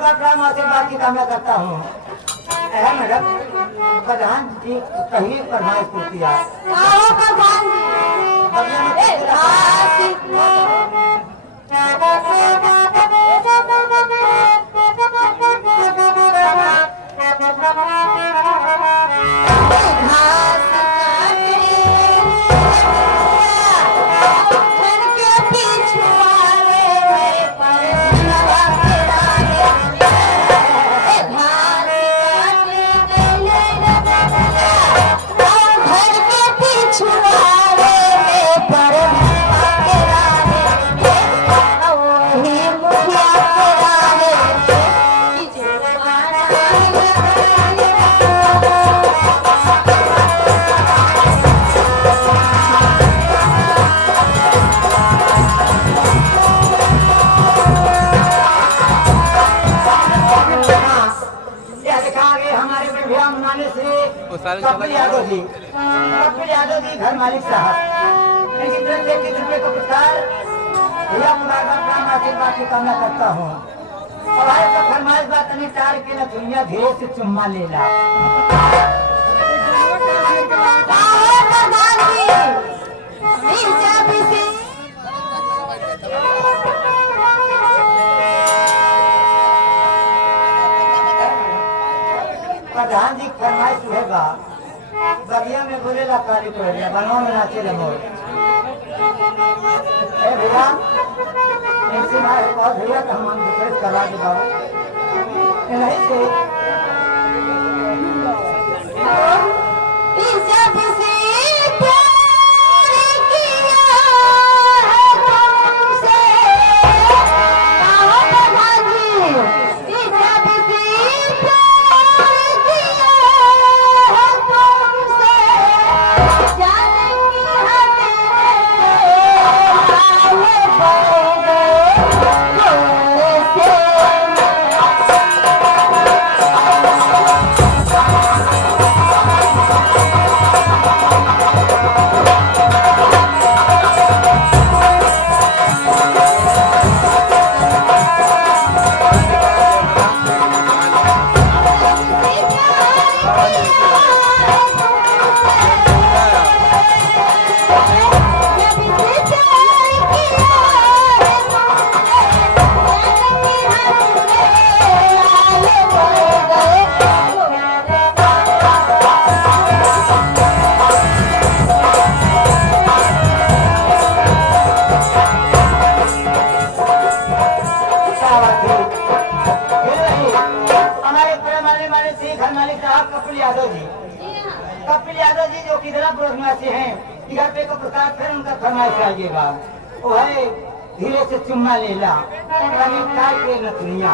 बाप आशीर्वाद की कामना करता हूँ। मैडम प्रधान जी कहिए फरमाइश पूछती है। प्रधान कपिल यादव जी घर मालिक साहब इनकी तरफ से 21 रुपये का पुरस्कार भैया मुबारक आशीर्वाद की कामना करता हूँ। और आए तो फरमाइश बात नहीं टार के न दुनिया धीरे से चुम्मा लेला। प्रधान जी फरमाइश रहेगा बगिया में बोलेला काली टोलिया बनवा में नाचे मोर। भैया ऐसे ना बहुत भैया तो हम दूसरे करवा दे बाबू नहीं से कपिल यादव जी जो किधरा निवासी हैं घर पे का प्रसाद फिर उनका फरमाइश आइएगा वो है धीरे से चुम्मा लेला न दुनिया।